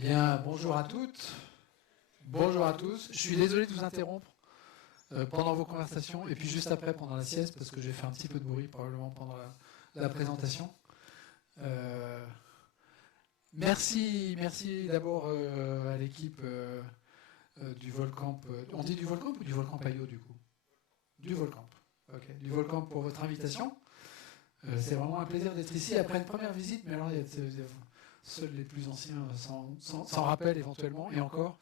Bien, bonjour à toutes, bonjour à tous. Je suis désolé de vous interrompre pendant vos conversations et puis juste après pendant la sieste parce que j'ai fait un petit peu de bruit probablement pendant la présentation. Merci d'abord à l'équipe du Volcamp. On dit du Volcamp ou du Volcamp Payot du coup? Du Volcamp. Ok. Du Volcamp pour votre invitation. C'est vraiment un plaisir d'être ici après une première visite, mais alors seuls les plus anciens s'en rappellent éventuellement, et encore.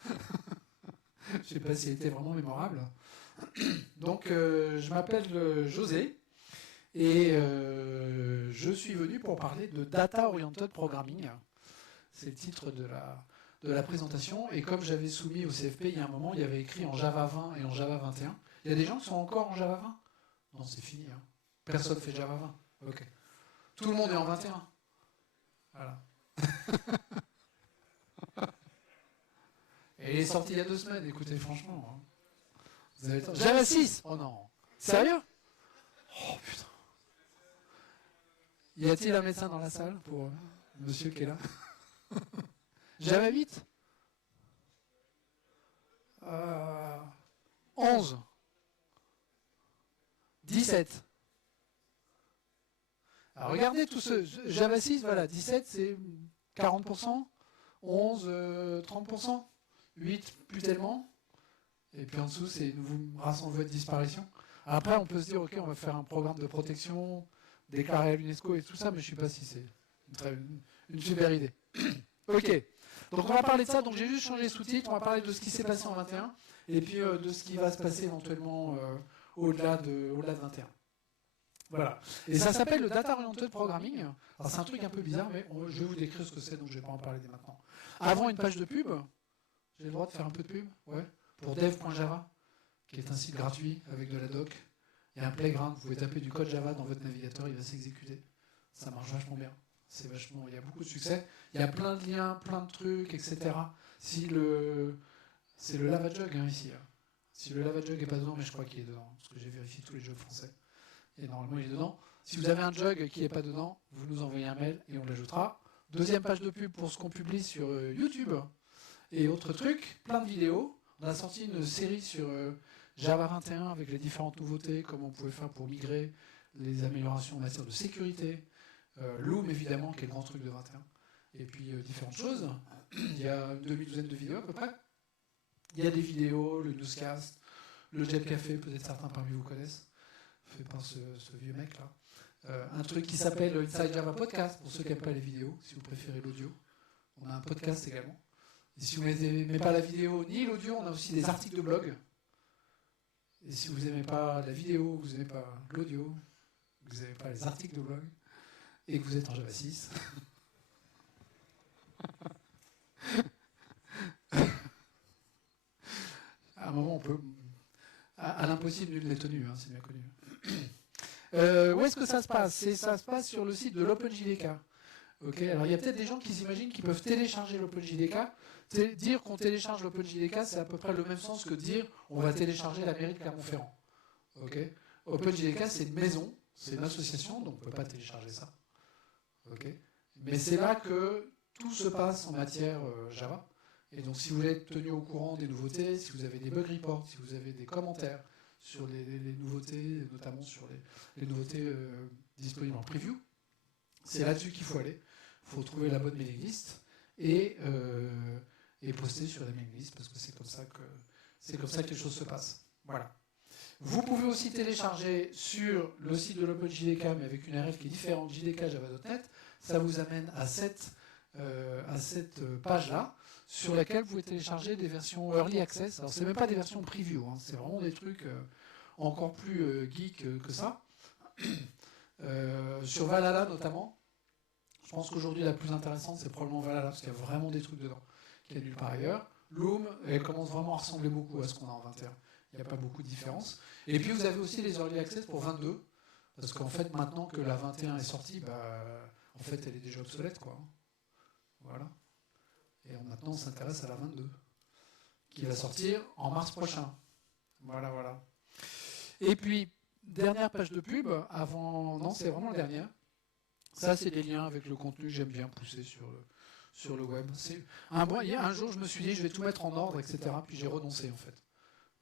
Je ne sais pas si elle était vraiment mémorable. Donc, je m'appelle José et je suis venu pour parler de Data Oriented Programming. C'est le titre de la présentation. Et comme j'avais soumis au CFP, il y a un moment, il y avait écrit en Java 20 et en Java 21. Il y a des gens qui sont encore en Java 20? Non, c'est fini. Hein. Personne ne fait Java 20. Ok. Tout le monde est en 21. Voilà. Et il est sorti il y a 2 semaines, écoutez, franchement. Hein. Vous avez le temps. Java 6. Oh non. Sérieux? Oh putain. Y a-t-il un médecin dans la salle pour monsieur qui est là? Java 8. 11. 17. Alors regardez tout ce Java 6, voilà, 17 c'est 40%, 11 30%, 8 plus tellement, et puis en dessous c'est vous rassemblez votre disparition. Après on peut se dire ok on va faire un programme de protection déclaré à l'UNESCO et tout ça, mais je ne sais pas si c'est une super idée. Ok, donc on va parler de ça, donc j'ai juste changé les sous-titres, on va parler de ce qui s'est passé en 21 et puis de ce qui va se passer éventuellement au-delà de 21. Voilà. Et ça s'appelle le Data Oriented Programming. Alors c'est un truc un peu bizarre, mais je vais vous décrire ce que c'est, donc je ne vais pas en parler dès maintenant. Avant une page de pub, j'ai le droit de faire un peu de pub, ouais, pour dev.java, qui est un site gratuit avec de la doc. Il y a un playground, vous pouvez taper du code Java dans votre navigateur, il va s'exécuter. Ça marche vachement bien. Il y a beaucoup de succès. Il y a plein de liens, plein de trucs, etc. C'est le Lavajug hein, ici. Hein. Si le Lavajug n'est pas dedans, mais je crois qu'il est dedans, parce que j'ai vérifié tous les jeux français. Et normalement il est dedans. Si vous avez un jug qui n'est pas dedans, vous nous envoyez un mail et on l'ajoutera. Deuxième page de pub pour ce qu'on publie sur YouTube et autres trucs, plein de vidéos. On a sorti une série sur Java 21 avec les différentes nouveautés, comment on pouvait faire pour migrer, les améliorations en matière de sécurité, Loom évidemment qui est le grand truc de 21, et puis différentes choses. Il y a une demi-douzaine de vidéos à peu près. Il y a des vidéos, le newscast, le Jet Café, peut-être certains parmi vous connaissent. Fait par ce vieux mec là. Un truc qui s'appelle Inside Java Podcast, pour ceux qui n'aiment pas les vidéos, si vous préférez l'audio. On a un podcast également. Et si vous n'aimez pas la vidéo ni l'audio, on a aussi des articles de blog. Et si vous n'aimez pas la vidéo, vous n'aimez pas l'audio, vous n'aimez pas les articles de blog, et que vous êtes en Java 6, à un moment on peut... À l'impossible, nul n'est tenu, hein, c'est bien connu. Où est-ce que ça se passe? Ça se passe sur le site de l'OpenJDK. Okay, alors il y a peut-être des gens qui s'imaginent qu'ils peuvent télécharger l'OpenJDK. Dire qu'on télécharge l'OpenJDK, c'est à peu près le même sens que dire on va télécharger la mairie de Clermont-Ferrand. Okay. OpenJDK, c'est une maison, c'est une association, donc on ne peut pas télécharger ça. Okay. Mais c'est là que tout se passe en matière Java. Et donc si vous voulez être tenu au courant des nouveautés, si vous avez des bug reports, si vous avez des commentaires sur les nouveautés, notamment sur les nouveautés disponibles en preview, c'est là-dessus qu'il faut aller. Il faut trouver la bonne mailing list et poster sur la mailing list parce que c'est comme ça que les choses se passent. Voilà. Vous pouvez aussi télécharger sur le site de l'OpenJDK, mais avec une RF qui est différente, jdk-java.net. Ça vous amène à cette page-là, sur laquelle vous pouvez télécharger des versions Early Access. Alors, c'est même pas des versions preview, hein, c'est vraiment des trucs encore plus geek que ça. Sur Valhalla, notamment, je pense qu'aujourd'hui, la plus intéressante, c'est probablement Valhalla, parce qu'il y a vraiment des trucs dedans, qu'il y a nulle part ailleurs. Loom, elle commence vraiment à ressembler beaucoup à ce qu'on a en 21. Il n'y a pas beaucoup de différence. Et puis, vous avez aussi les Early Access pour 22, parce qu'en fait, maintenant que la 21 est sortie, en fait, elle est déjà obsolète, quoi. Voilà. Et maintenant, on s'intéresse à la 22, qui va sortir en mars prochain. Voilà, voilà. Et puis, dernière page de pub, avant... Non, c'est vraiment la dernière. Ça, c'est des liens avec le contenu que j'aime bien pousser sur le web. Un jour, je me suis dit, je vais tout mettre en ordre, etc. Puis j'ai renoncé, en fait.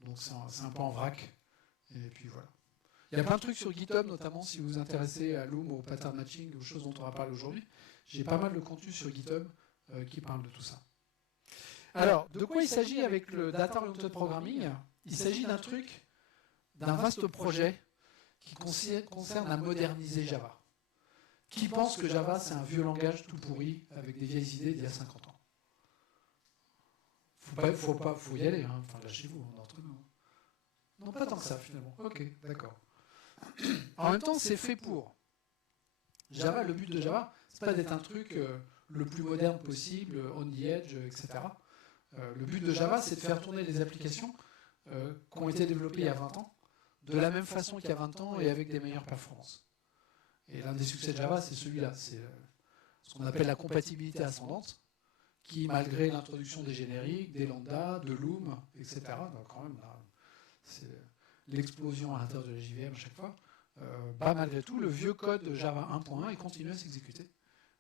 Donc c'est un peu en vrac. Et puis voilà. Il y a plein de trucs sur GitHub, notamment si vous vous intéressez à Loom, au pattern matching, aux choses dont on va parler aujourd'hui. J'ai pas mal de contenu sur GitHub qui parle de tout ça. Alors, de quoi il s'agit avec le Data Oriented Programming? Il s'agit d'un vaste projet qui concerne à moderniser Java. Qui pense que Java, c'est un vieux langage tout pourri avec des vieilles idées d'il y a 50 ans? Faut y aller, hein. Enfin, lâchez-vous, d'entre nous. Non, pas tant que ça, finalement. Ok, d'accord. En même temps, c'est fait pour. Java, le but de Java, c'est pas d'être un truc le plus moderne possible, on the edge, etc. Le but de Java, c'est de faire tourner des applications qui ont été développées il y a 20 ans, de la même façon qu'il y a 20 ans et avec des meilleures performances. Et l'un des succès de Java, c'est celui-là. C'est ce qu'on appelle la compatibilité ascendante, qui, malgré l'introduction des génériques, des lambdas, de Loom, etc., donc quand même, là, c'est l'explosion à l'intérieur de la JVM à chaque fois, malgré tout, le vieux code de Java 1.1, il continue à s'exécuter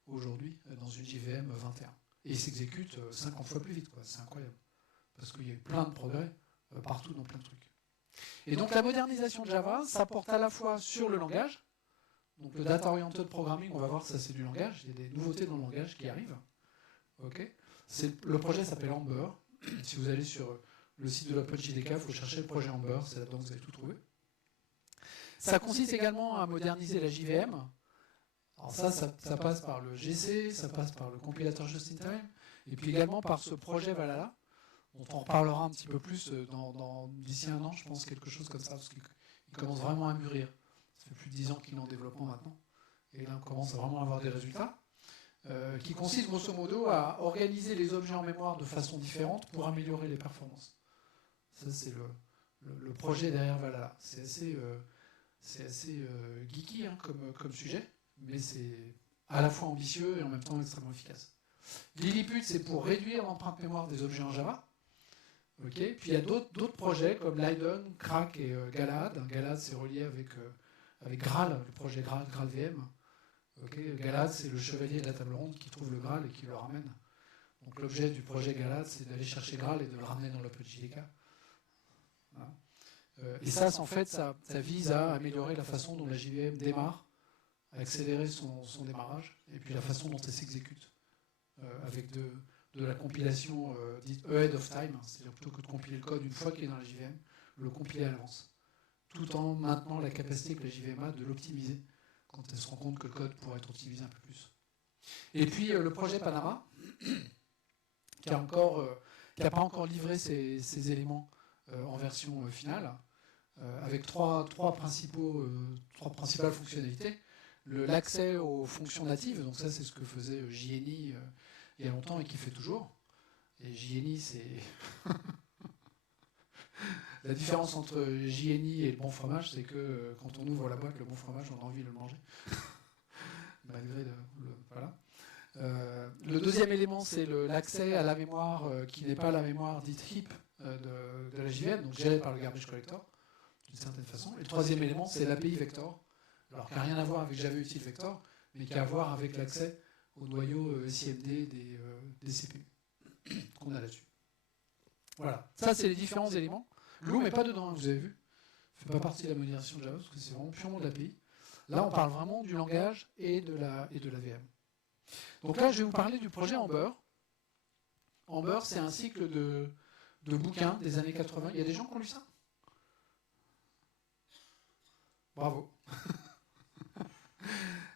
aujourd'hui dans une JVM 21. Et il s'exécute 50 fois plus vite, quoi. C'est incroyable. Parce qu'il y a eu plein de progrès partout dans plein de trucs. Et donc la modernisation de Java, ça porte à la fois sur le langage. Donc le Data Oriented Programming, on va voir que ça c'est du langage. Il y a des nouveautés dans le langage qui arrivent. Okay. Le projet s'appelle Amber. Si vous allez sur le site de l'OpenJDK, il faut chercher le projet Amber, c'est là-dedans que vous allez tout trouver. Ça consiste également à moderniser la JVM. Alors ça passe par le GC, ça passe par le compilateur Just-in-Time, et puis également par ce projet Valhalla, dont on reparlera un petit peu plus d'ici un an, je pense, quelque chose comme ça, parce qu'il commence vraiment à mûrir. Ça fait plus de 10 ans qu'il est en développement maintenant, et là on commence à vraiment avoir des résultats, qui consistent grosso modo à organiser les objets en mémoire de façon différente pour améliorer les performances. Ça c'est le projet derrière Valhalla. C'est assez geeky hein, comme sujet, mais c'est à la fois ambitieux et en même temps extrêmement efficace. Lilliput, c'est pour réduire l'empreinte mémoire des objets en Java. Okay. Puis il y a d'autres projets comme Leiden, Crack et Galahad. Galahad, c'est relié avec Graal, le projet Graal VM. Okay. Galahad, c'est le chevalier de la table ronde qui trouve le Graal et qui le ramène. Donc l'objet du projet Galahad, c'est d'aller chercher Graal et de le ramener dans l'OpenJDK. Voilà. Et ça, en fait, ça vise à améliorer la façon dont la JVM démarre, à accélérer son démarrage, et puis la façon dont elle s'exécute, avec de la compilation dite ahead of time, c'est-à-dire plutôt que de compiler le code une fois qu'il est dans la JVM, le compiler à l'avance, tout en maintenant la capacité que la JVM a de l'optimiser quand elle se rend compte que le code pourrait être optimisé un peu plus. Et puis le projet Panama, qui n'a pas encore livré ses éléments en version finale, avec trois principales fonctionnalités. L'accès aux fonctions natives, donc ça c'est ce que faisait JNI il y a longtemps et qui fait toujours. Et JNI, c'est... La différence entre JNI et le bon fromage, c'est que quand on ouvre la boîte, le bon fromage, on a envie de le manger. Malgré voilà. Le deuxième élément, c'est l'accès à la mémoire qui n'est pas la mémoire dite heap de la JVM, donc gérée par le garbage collector, d'une certaine façon. Et le troisième élément, c'est l'API Vector, alors qui n'a rien à voir avec Java Util Vector, mais qui a à voir avec l'accès au noyau SIMD des CPU qu'on a là-dessus. Voilà, ça c'est les différents éléments. Loom n'est pas dedans, vous avez vu. Il ne fait pas partie de la modélisation de Java, parce que c'est vraiment purement de l'API. Là, on parle vraiment du langage et de la VM. Donc là, je vais vous parler du projet Amber. Amber, c'est un cycle de bouquins des années 80. Il y a des gens qui ont lu ça? Bravo.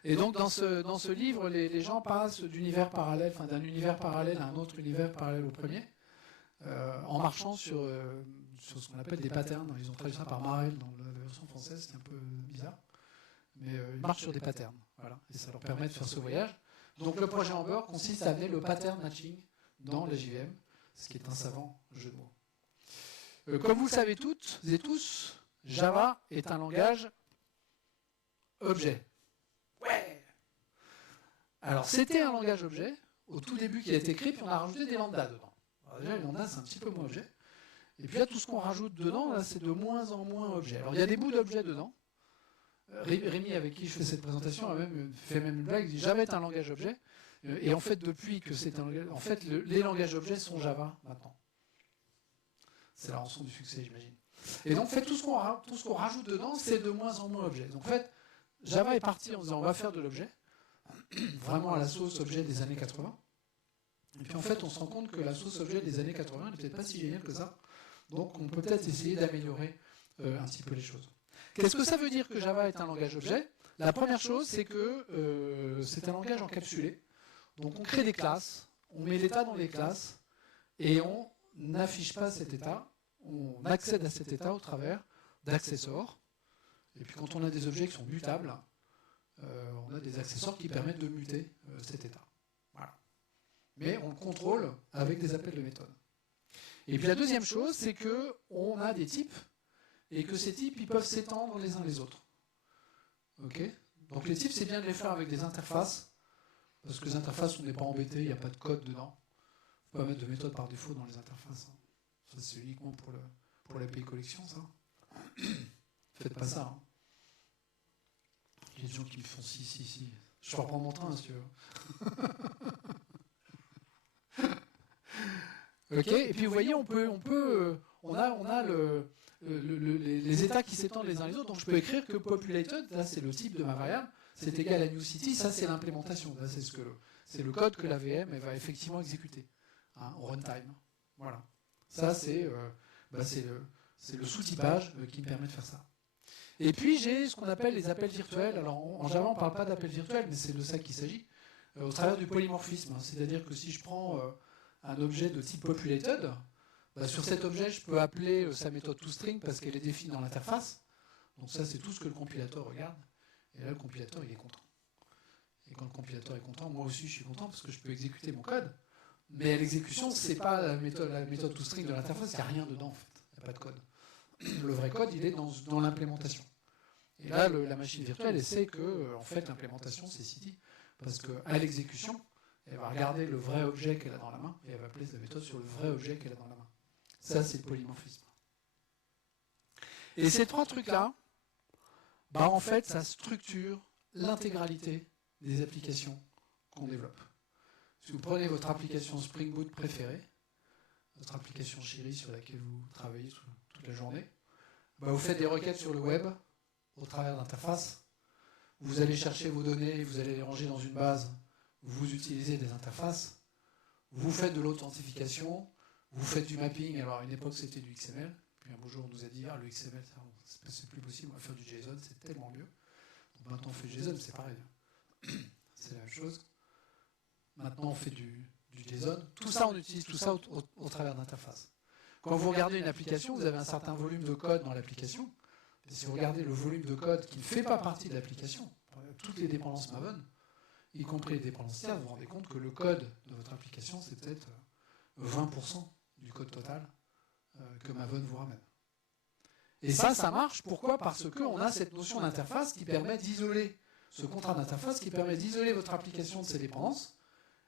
Et donc, dans ce livre, les gens passent d'univers parallèles, enfin d'un univers parallèle à un autre univers parallèle au premier, en marchant sur ce qu'on appelle des patterns. Ils ont traduit ça par Marel dans la version française, c'est un peu bizarre. Mais ils marchent sur des patterns. Voilà. Et ça leur permet de faire ce voyage. Donc le projet Amber consiste à amener le pattern matching dans la JVM, ce qui est un savant jeu de mots. Comme vous le savez toutes et tous, Java est un langage objet. Ouais. Alors c'était un langage objet au tout début qui a été écrit, puis on a rajouté des lambdas dedans. Alors déjà les lambdas c'est un petit peu moins objet. Et puis là tout ce qu'on rajoute dedans, là, c'est de moins en moins objet. Alors il y a des bouts d'objets dedans. Rémi, avec qui je fais cette présentation, a fait même une blague, il dit Java est un langage objet. Et en fait, depuis que c'est un langage... En fait, les langages objets sont Java, maintenant. C'est la rançon du succès, j'imagine. Et donc, en fait, tout ce qu'on rajoute dedans, c'est de moins en moins objet. Donc, en fait, Java est parti en disant, on va faire de l'objet, vraiment à la sauce objet des années 80. Et puis, en fait, on se rend compte que la sauce objet des années 80 n'est peut-être pas si géniale que ça. Donc, on peut peut-être essayer d'améliorer un petit peu les choses. Qu'est-ce que ça veut dire que Java est un langage objet? La première chose, c'est que c'est un langage encapsulé. Donc on crée des classes, on met l'état dans les classes, et on n'affiche pas cet état, on accède à cet état au travers d'accessors. Et puis quand on a des objets qui sont mutables, on a des accessors qui permettent de muter cet état. Voilà. Mais on le contrôle avec des appels de méthode. Et puis la deuxième chose, c'est qu'on a des types, et que ces types ils peuvent s'étendre les uns les autres. Okay. Donc les types, c'est bien de les faire avec des interfaces, parce que les interfaces, on n'est pas embêté, il n'y a pas de code dedans. Il ne faut pas mettre de méthode par défaut dans les interfaces. Ça, c'est uniquement pour l'API collection, ça. Faites pas ça. Hein. Il y a des gens qui me font si. Je peux reprendre mon train, si tu veux. Ok. Et puis vous voyez, on a les états qui s'étendent les uns les autres. Donc je peux écrire que populated, là c'est le type de ma variable, c'est égal à new city, ça c'est l'implémentation. Là c'est le code que la VM elle va effectivement exécuter au runtime. Voilà. Ça c'est le sous-typage qui me permet de faire ça. Et puis j'ai ce qu'on appelle les appels virtuels. Alors en Java on ne parle pas d'appels virtuels, mais c'est de ça qu'il s'agit, au travers du polymorphisme. C'est-à-dire que si je prends un objet de type populated, sur cet objet, je peux appeler sa méthode toString parce qu'elle est définie dans l'interface. Donc ça, c'est tout ce que le compilateur regarde. Et là, le compilateur, il est content. Et quand le compilateur est content, moi aussi, je suis content parce que je peux exécuter mon code. Mais à l'exécution, c'est pas la méthode toString de l'interface, il n'y a rien dedans, en fait. Il n'y a pas de code. Le vrai code, il est dans l'implémentation. Et là, la machine virtuelle, elle sait que, en fait, l'implémentation, c'est City. Parce qu'à l'exécution, elle va regarder le vrai objet qu'elle a dans la main et elle va appeler sa méthode sur le vrai objet qu'elle a dans la main. Ça, c'est le polymorphisme. Et ces trois trucs-là, en fait, ça structure l'intégralité des applications qu'on développe. Si vous prenez votre application Spring Boot préférée, votre application chérie sur laquelle vous travaillez toute la journée, vous faites des requêtes sur le web au travers d'interfaces. Vous allez chercher vos données, vous allez les ranger dans une base, vous utilisez des interfaces, vous faites de l'authentification, vous faites du mapping. Alors à une époque c'était du XML, puis un beau jour on nous a dit le XML c'est plus possible, on va faire du JSON, c'est tellement mieux. Donc maintenant on fait du JSON, c'est pareil. C'est la même chose. Maintenant on fait du JSON. Tout ça on utilise tout ça au travers d'interfaces. Quand vous regardez une application, vous avez un certain volume de code dans l'application. Et si vous regardez le volume de code qui ne fait pas partie de l'application, toutes les dépendances Maven, y compris les dépendances tiers, vous vous rendez compte que le code de votre application c'est peut-être 20% du code total que Maven vous ramène. Et ça marche. Pourquoi? Parce qu'on a cette notion d'interface qui permet d'isoler, ce contrat d'interface qui permet d'isoler votre application de ses dépendances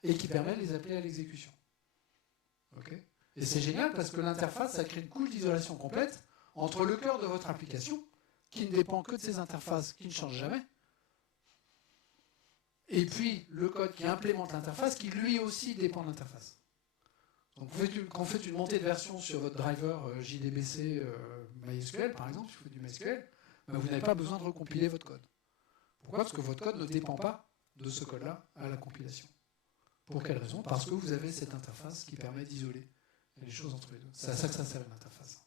et qui permet de les appeler à l'exécution. Okay. Et c'est génial parce que l'interface, ça crée une couche d'isolation complète entre le cœur de votre application, qui ne dépend que de ces interfaces qui ne changent jamais, et puis le code qui implémente l'interface, qui lui aussi dépend de l'interface. Donc quand vous faites une montée de version sur votre driver JDBC MySQL, par exemple, si vous faites du MySQL, vous n'avez pas besoin de recompiler votre code. Pourquoi? Parce que votre code ne dépend pas de ce code-là à la compilation. Pour quelle raison? Parce que vous avez cette interface qui permet d'isoler les choses entre les deux. C'est à ça que ça sert une interface.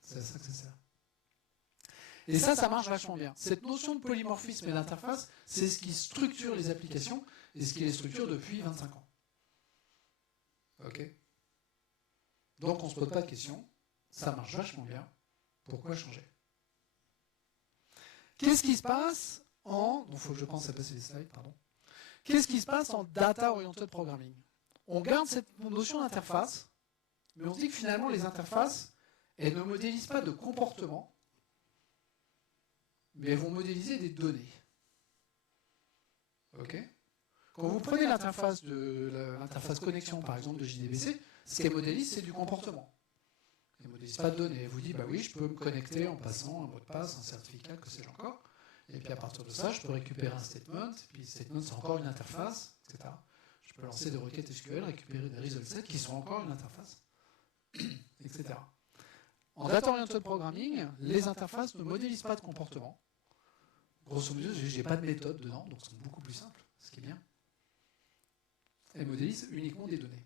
C'est à ça que ça sert. Et ça marche vachement bien. Cette notion de polymorphisme et d'interface, c'est ce qui structure les applications et ce qui les structure depuis 25 ans. Ok. Donc on ne se pose pas de questions, ça marche vachement bien, pourquoi changer? Qu'est-ce qui se passe en... Donc il faut que je pense à passer les slides, pardon. Qu'est-ce qui se passe en Data Oriented Programming? On garde cette notion d'interface, mais on se dit que finalement les interfaces, elles ne modélisent pas de comportement, mais elles vont modéliser des données. Ok. Quand vous prenez l'interface connexion, par exemple, de JDBC, ce qu'elle modélise, c'est du comportement. Elle ne modélise pas de données. Elle vous dit, oui, je peux me connecter en passant un mot de passe, un certificat, que sais-je encore. Et puis à partir de ça, je peux récupérer un statement, et puis le statement c'est encore une interface, etc. Je peux lancer des requêtes SQL, récupérer des result sets qui sont encore une interface, etc. En data-oriented programming, les interfaces ne modélisent pas de comportement. Grosso modo, je n'ai pas de méthode dedans, donc c'est beaucoup plus simple, ce qui est bien. Elles modélisent uniquement des données.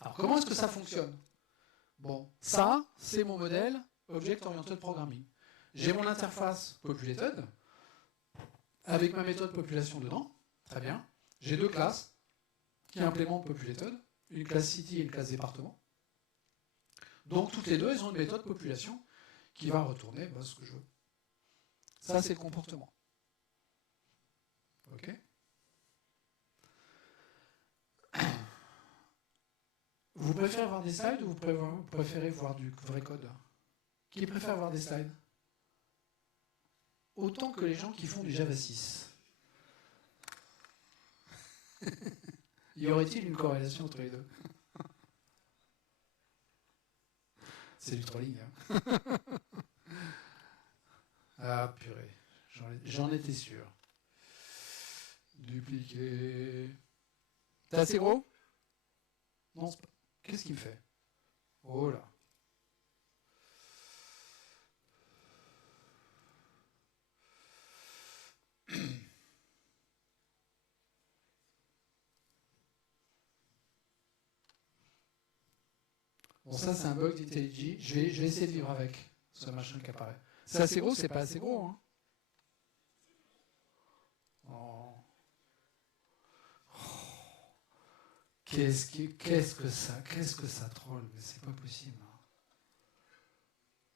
Alors comment est-ce que ça fonctionne? Bon, ça, c'est mon modèle Object-Oriented Programming. J'ai mon interface populated, avec ma méthode population dedans, très bien. J'ai deux classes qui implémentent populated, une classe city et une classe département. Donc toutes les deux, elles ont une méthode population qui va retourner ce que je veux. Ça, c'est le comportement. OK? Vous préférez voir des slides ou vous préférez voir du vrai code? Qui préfère voir des slides? Autant que les gens qui font du Java 6. Y aurait-il une corrélation entre les deux? C'est du trolling. Hein. Ah purée, j'en étais sûr. Dupliquer. T'es assez gros? Non, c'est pas... Qu'est-ce qu'il me fait? Oh là. Bon, ça, c'est un bug d'IntelliJ. Je vais essayer de vivre avec ce machin qui apparaît. C'est assez gros, c'est pas assez gros. Hein. Oh. Oh. Qu'est-ce que ça troll? Mais c'est pas possible. Hein.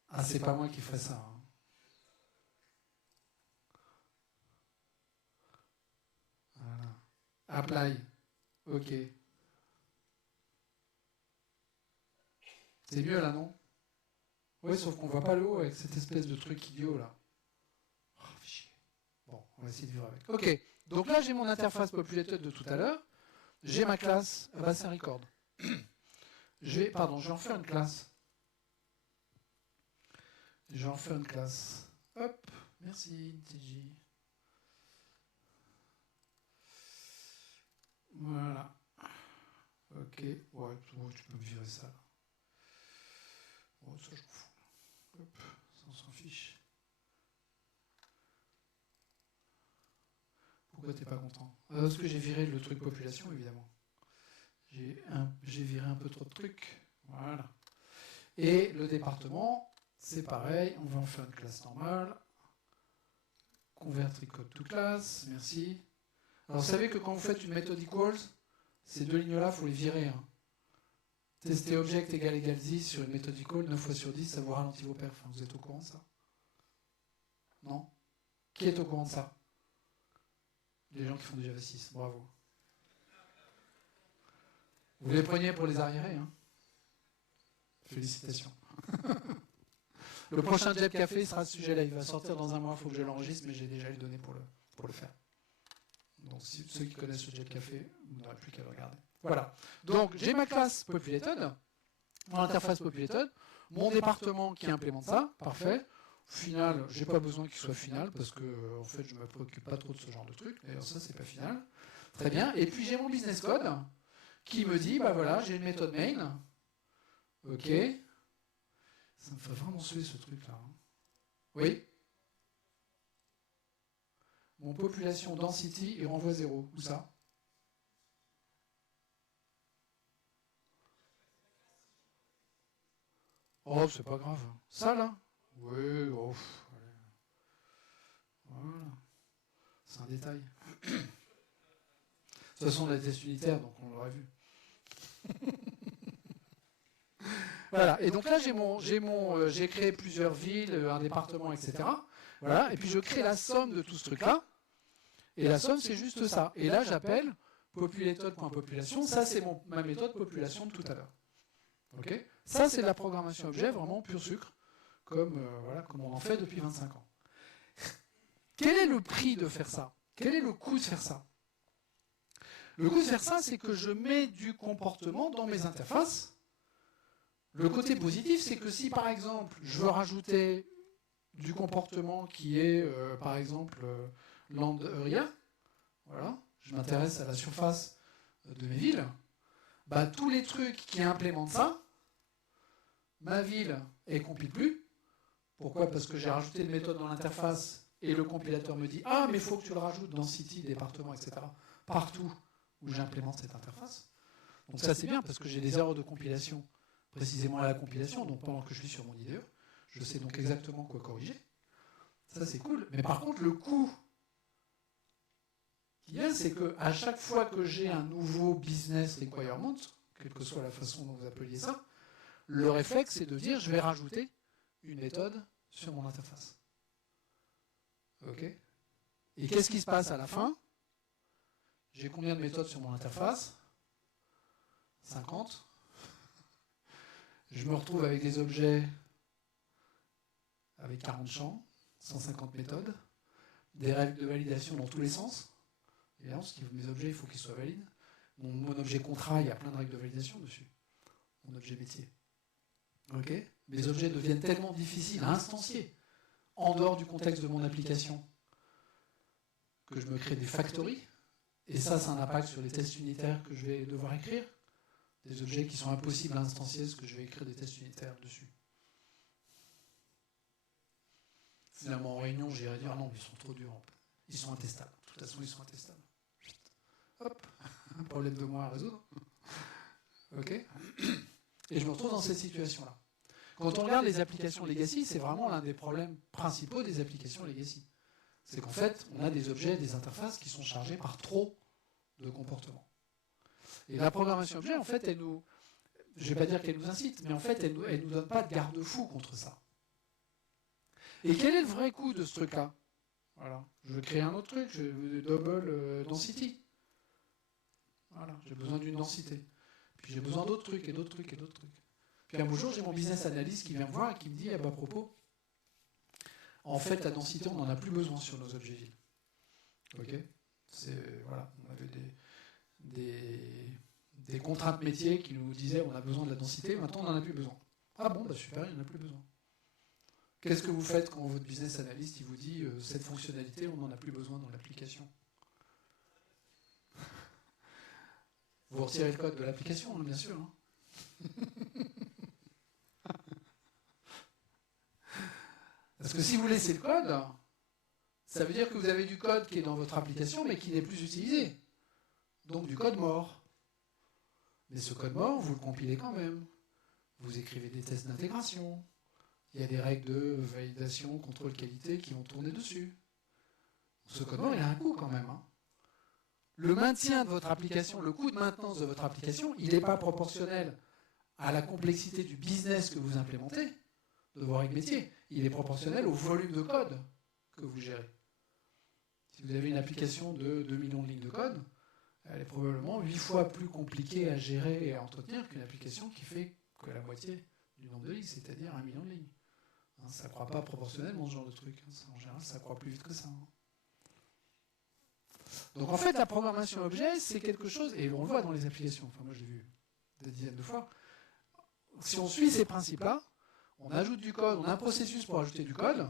Ah, c'est pas moi qui ferais ça. Hein. Voilà. Apply. OK. C'est mieux là, non? Oui, sauf qu'on voit pas le haut avec cette espèce de truc idiot là. Oh, chier. Bon, on va essayer de vivre avec. OK. Donc là, j'ai mon interface populated de tout à l'heure. J'ai ma classe. Ah bah, c'est un record. Je vais en faire une classe. Je vais en faire une classe. Hop. Merci, TJ. Voilà. OK. Ouais, tu peux me virer ça. Bon, ça, je m'en fous. Hop, ça, on s'en fiche. Pourquoi t'es pas content? Parce que j'ai viré le truc population, évidemment. J'ai viré un peu trop de trucs. Voilà. Et le département, c'est pareil. On va en faire une classe normale. Convertir code to class. Merci. Alors, vous savez que quand vous faites une méthode equals, ces deux lignes-là, il faut les virer. Hein. Tester object égale 10 sur une méthode equal, 9 fois sur 10, ça vous ralentit vos perfs. Vous êtes au courant de ça? Non? Qui est au courant de ça? Les gens qui font du Java 6, bravo. Vous les preniez pour les arriérés, hein? Félicitations. Le prochain Jet Café sera ce sujet-là. Il va sortir dans un mois, il faut que je l'enregistre, mais j'ai déjà les données pour le faire. Donc ceux qui connaissent le Jet Café, vous n'aurez plus qu'à le regarder. Voilà. Donc j'ai ma classe populated, mon interface populated, mon département qui implémente ça, parfait. Final, j'ai pas besoin qu'il soit final parce que en fait je me préoccupe pas trop de ce genre de truc. D'ailleurs ça c'est pas final. Très bien. Et puis j'ai mon business code qui me dit bah voilà j'ai une méthode main. Ok. Ça me fait vraiment suer ce truc là. Oui. Mon population density il renvoie 0. Où ça? Oh, c'est pas grave. Ça, là? Oui, oh, voilà. C'est un détail. De toute façon, on a des tests unitaires, donc on l'aurait vu. Voilà. Et donc là, j'ai créé plusieurs villes, un département, etc. Voilà. Et puis je crée la somme de tout ce truc-là. Et la somme, c'est juste ça. Et là, j'appelle populated.population. Ça, c'est ma méthode population de tout à l'heure. Okay, ça, c'est de la programmation objet, vraiment pur sucre, comme on en fait depuis 25 ans. Quel est le prix de faire ça? Quel est le coût de faire ça? Le coût de faire ça, c'est que je mets du comportement dans mes interfaces. Le côté positif, c'est que si, par exemple, je veux rajouter du comportement qui est, par exemple, land area, voilà, je m'intéresse à la surface de mes villes, bah, tous les trucs qui implémentent ça, ma ville, elle ne compile plus. Pourquoi? Parce que j'ai rajouté une méthode dans l'interface et le compilateur me dit « Ah, mais il faut que tu le rajoutes dans city, département, etc. » partout où j'implémente cette interface. Donc ça, c'est bien parce que j'ai des erreurs de compilation précisément à la compilation. Donc pendant que je suis sur mon IDE, je sais donc exactement quoi corriger. Ça, c'est cool. Mais par contre, le coût qu'il y a, c'est qu'à chaque fois que j'ai un nouveau business requirement, quelle que soit la façon dont vous appeliez ça, le réflexe, c'est de dire « Je vais rajouter une méthode sur mon interface. » Ok. Et qu'est-ce qui se passe à la fin? J'ai combien de méthodes sur mon interface? 50. Je me retrouve avec des objets avec 40 champs, 150 méthodes, des règles de validation dans tous les sens. Évidemment, parce que mes objets, il faut qu'ils soient valides. Mon objet contrat, il y a plein de règles de validation dessus. Mon objet métier. Ok. Mes objets deviennent tellement difficiles à instancier en dehors du contexte de mon application que je me crée des factories. Et ça a un impact sur les tests unitaires que je vais devoir écrire. Des objets qui sont impossibles à instancier, parce que je vais écrire des tests unitaires dessus. Finalement, en réunion, j'irai dire, ah non, ils sont trop durs. Ils sont intestables. De toute façon, ils sont intestables. Hop, un problème de moi à résoudre. Ok. Et je me retrouve dans cette situation-là. Quand on regarde les applications legacy, c'est vraiment l'un des problèmes principaux des applications legacy. C'est qu'en fait, on a des objets, des interfaces qui sont chargés par trop de comportements. Et la programmation objet, en fait, elle nous, je ne vais pas dire qu'elle nous incite, mais en fait, elle ne nous donne pas de garde-fou contre ça. Et quel est le vrai coût de ce truc-là? Voilà. Je veux créer un autre truc, je veux double density. Voilà, j'ai besoin d'une densité. Puis j'ai besoin d'autres trucs et d'autres trucs et d'autres trucs. Puis un beau jour, j'ai mon business analyst qui vient me voir et qui me dit, ah bah, à propos, en fait, la densité, on n'en a plus besoin sur nos objets villes. Ok. Voilà, on avait des contraintes métiers qui nous disaient on a besoin de la densité, maintenant on n'en a plus besoin. Ah bon, bah super, il n'y en a plus besoin. Qu'est-ce que vous faites quand votre business analyst il vous dit cette fonctionnalité, on n'en a plus besoin dans l'application? Vous retirez le code de l'application, hein, bien sûr. Hein. Parce que si vous laissez le code, ça veut dire que vous avez du code qui est dans votre application mais qui n'est plus utilisé. Donc du code mort. Mais ce code mort, vous le compilez quand même. Vous écrivez des tests d'intégration. Il y a des règles de validation, contrôle qualité qui vont tourner dessus. Ce code mort, il a un coût quand même. Hein. Le maintien de votre application, le coût de maintenance de votre application, il n'est pas proportionnel à la complexité du business que vous implémentez, de vos règles métiers. Il est proportionnel au volume de code que vous gérez. Si vous avez une application de 2 millions de lignes de code, elle est probablement 8 fois plus compliquée à gérer et à entretenir qu'une application qui fait que la moitié du nombre de lignes, c'est-à-dire 1 million de lignes. Hein, ça ne croît pas proportionnellement ce genre de truc. Hein. En général, ça croît plus vite que ça. Hein. Donc en fait, la programmation objet, c'est quelque chose, et on le voit dans les applications, enfin moi je l'ai vu des dizaines de fois, si on suit ces principes-là, on ajoute du code, on a un processus pour ajouter du code,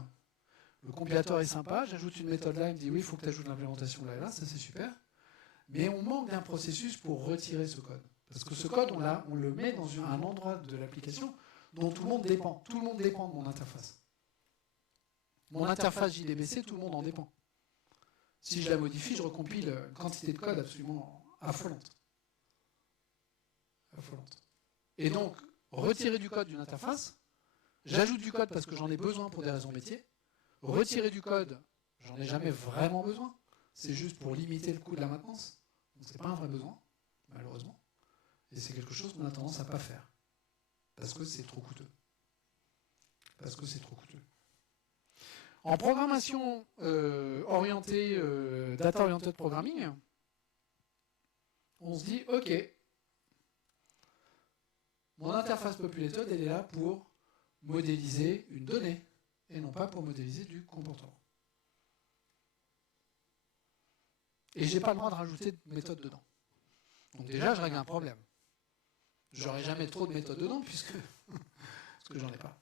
le compilateur est sympa, j'ajoute une méthode là, il me dit oui, il faut que tu ajoutes l'implémentation là et là, ça c'est super, mais on manque d'un processus pour retirer ce code. Parce que ce code, on le met dans un endroit de l'application dont tout le monde dépend. Tout le monde dépend de mon interface. Mon interface JDBC, tout le monde en dépend. Si je la modifie, je recompile une quantité de code absolument affolante. Affolante. Et donc, retirer du code d'une interface, j'ajoute du code parce que j'en ai besoin pour des raisons métiers. Retirer du code, j'en ai jamais vraiment besoin. C'est juste pour limiter le coût de la maintenance. Donc c'est pas un vrai besoin, malheureusement. Et c'est quelque chose qu'on a tendance à ne pas faire. Parce que c'est trop coûteux. Parce que c'est trop coûteux. En programmation orientée, data oriented programming, on se dit, ok, mon interface populated, elle est là pour modéliser une donnée, et non pas pour modéliser du comportement. Et je n'ai pas le droit de rajouter de méthode dedans. Donc déjà, je règle un problème. Je n'aurai jamais trop de méthodes dedans, puisque j'en ai pas.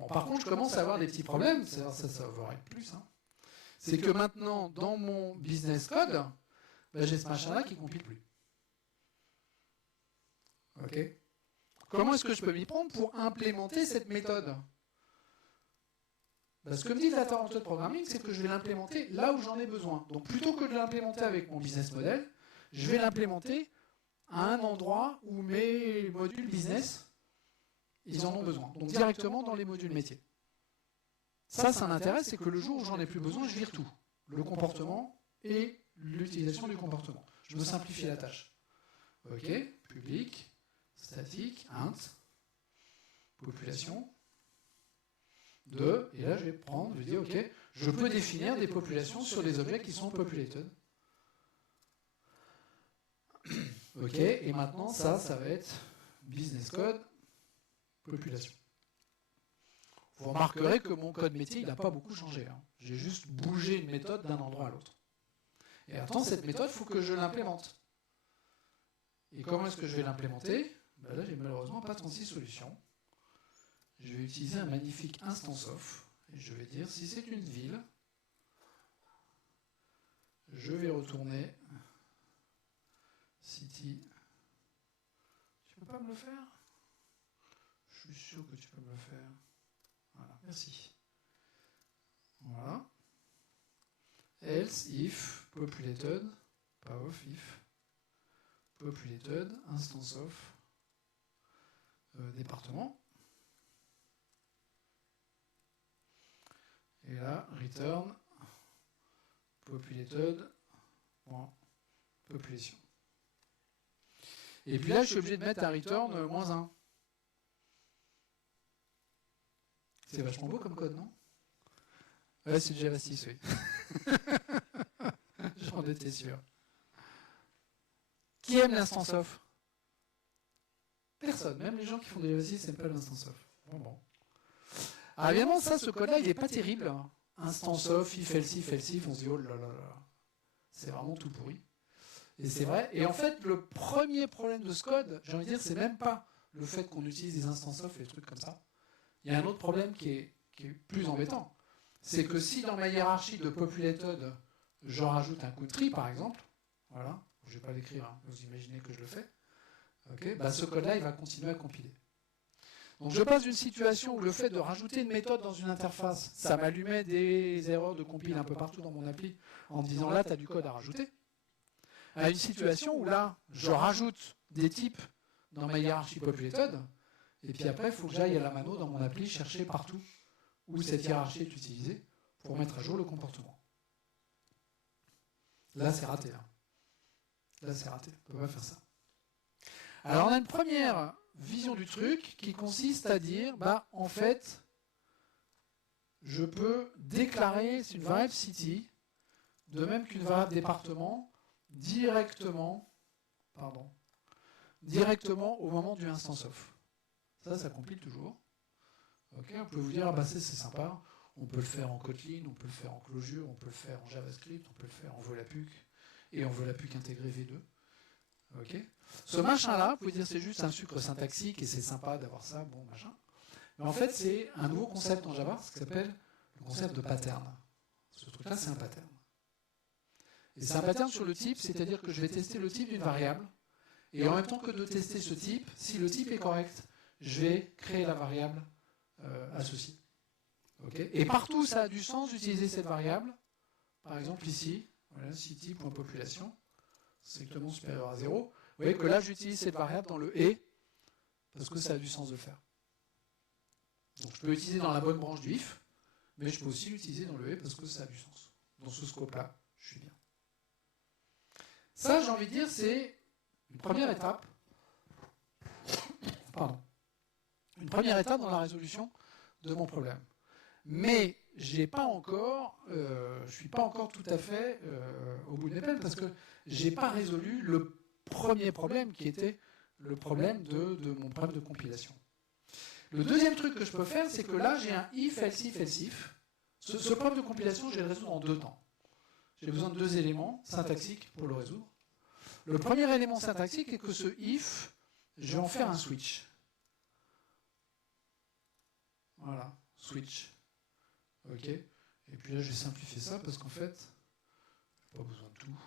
Bon, par contre, je commence à avoir des petits problèmes, ça va être plus. Hein. C'est que maintenant, dans mon business code, ben, j'ai ce machin-là qui ne compile plus. Ok. Comment est-ce que je peux m'y prendre pour implémenter cette méthode? Ben, ce que me dit le data oriented programming, c'est que je vais l'implémenter là où j'en ai besoin. Donc plutôt que de l'implémenter avec mon business model, je vais l'implémenter à un endroit où mes modules business, ils en ont besoin. Donc directement dans les modules métiers. Ça, c'est un intérêt, c'est que le jour où j'en ai plus besoin, je vire tout. Le comportement et l'utilisation du comportement. Je me simplifie la tâche. Ok, public, statique, int, population, 2, et là je vais prendre, je vais dire, ok, je peux définir des populations sur des objets qui sont populated. Ok, et maintenant ça va être business code, population. Vous remarquerez que mon code métier, il n'a pas beaucoup changé. Hein. J'ai juste bougé une méthode d'un endroit à l'autre. Et attends, cette méthode, il faut que je l'implémente. Et comment est-ce que je vais l'implémenter? Ben là, j'ai malheureusement pas 36 solutions. Je vais utiliser un magnifique instance of. Et je vais dire, si c'est une ville, je vais retourner city. Tu peux pas me le faire? Je suis sûr que tu peux me le faire. Voilà, merci. Voilà. Else, if, populated, pas of, if, populated, instance of, département. Et là, return, populated, population. Et puis là, je suis obligé de mettre un return -1. C'est vachement beau comme code, non? Ouais, c'est Java 6, oui. J'en étais sûr. Qui aime l'instance of? Personne. Même les gens qui font des Java 6 n'aiment pas l'instance of. Bon. Alors évidemment, ça, ce code-là, il n'est pas terrible. Instance of, if, else, if, on se dit, oh là là là. C'est vraiment tout pourri. Et c'est vrai. Et en fait, le premier problème de ce code, j'ai envie de dire, c'est même pas le fait qu'on utilise des instances of et des trucs comme ça. Il y a un autre problème qui est plus embêtant. C'est que si dans ma hiérarchie de populated, je rajoute un country, par exemple, voilà, je ne vais pas l'écrire, hein, vous imaginez que je le fais, okay, bah ce code-là, il va continuer à compiler. Donc je passe d'une situation où le fait de rajouter une méthode dans une interface, ça m'allumait des erreurs de compile un peu partout dans mon appli, en me disant là, tu as du code à rajouter, à une situation où là, je rajoute des types dans ma hiérarchie populated, et puis après, il faut que j'aille à la mano dans mon appli chercher partout où cette hiérarchie est utilisée pour mettre à jour le comportement. Là, c'est raté. Hein. Là, c'est raté. On ne peut pas faire ça. Alors, on a une première vision du truc qui consiste à dire, bah, en fait, je peux déclarer une variable city, de même qu'une variable département, directement au moment du instance of. Ça compile toujours. Okay, on peut vous dire, ah bah c'est sympa, on peut le faire en Kotlin, on peut le faire en Clojure, on peut le faire en JavaScript, on peut le faire en Volapük, et en Volapük intégré V2. Okay. Ce machin-là, vous pouvez dire c'est juste un sucre syntaxique et c'est sympa d'avoir ça, bon machin. Mais en fait, c'est un nouveau concept en Java, ce qui s'appelle le concept de pattern. Ce truc-là, c'est un pattern. Et c'est un pattern sur le type, c'est-à-dire que je vais tester le type d'une variable, et en même temps que de tester ce type, si le type est correct, je vais créer la variable associée. Okay. Et partout, ça a du sens d'utiliser cette variable. Par exemple, ici, voilà, city.population, strictement supérieur à 0. Vous voyez que là, j'utilise cette variable dans le et, parce que ça a du sens de le faire. Donc, je peux l'utiliser dans la bonne branche du if, mais je peux aussi l'utiliser dans le et, parce que ça a du sens. Dans ce scope-là, je suis bien. Ça, j'ai envie de dire, c'est une première étape. Pardon. Une première étape dans la résolution de mon problème. Mais je ne suis pas encore tout à fait au bout de mes peines parce que je n'ai pas résolu le premier problème qui était le problème de mon problème de compilation. Le deuxième truc que je peux faire, c'est que là, j'ai un if, else if, else if. Ce problème de compilation, je vais le résoudre en 2 temps. J'ai besoin de 2 éléments syntaxiques pour le résoudre. Le premier élément syntaxique est que ce if, je vais en faire un switch. Voilà. switch. Ok. Et puis là, j'ai simplifié ça parce qu'en fait, j'ai pas besoin de tout.